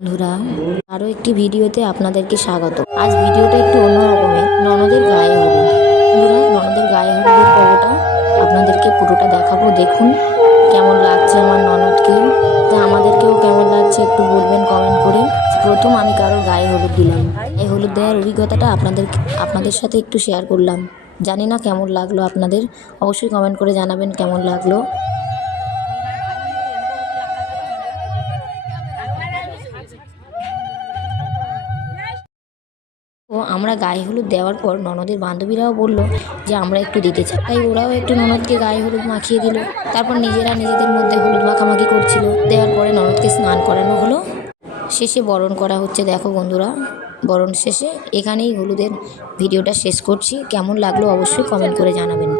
বন্ধুরা, আরও একটি ভিডিওতে আপনাদেরকে স্বাগত। আজ ভিডিওটা একটু অন্যরকমের, ননদের গায়ে হলুদ। বন্ধুরা, ননদের গায়ে হলুদের পর্বটা আপনাদেরকে পুরোটা দেখাবো। দেখুন কেমন লাগছে আমার ননদকে, তা আমাদেরকেও কেমন লাগছে একটু বলবেন কমেন্ট করে। প্রথম আমি কারোর গায়ে হলুদ দিলাম, এই হলুদ দেওয়ার অভিজ্ঞতাটা আপনাদের সাথে একটু শেয়ার করলাম। জানি না কেমন লাগলো আপনাদের, অবশ্যই কমেন্ট করে জানাবেন কেমন লাগলো। ও আমরা গায়ে হলুদ দেওয়ার পর ননদের বান্ধবীরাও বলল যে আমরা একটু দিতে চাই, তাই ওরাও একটু ননদকে গায়ে হলুদ মাখিয়ে দিল। তারপর নিজেরা নিজেদের মধ্যে হলুদ মাখামাখি করছিল। দেওয়ার পরে ননদকে স্নান করানো হলো, শেষে বরণ করা হচ্ছে। দেখো বন্ধুরা, বরণ শেষে এখানেই হলুদের ভিডিওটা শেষ করছি। কেমন লাগলো অবশ্যই কমেন্ট করে জানাবেন।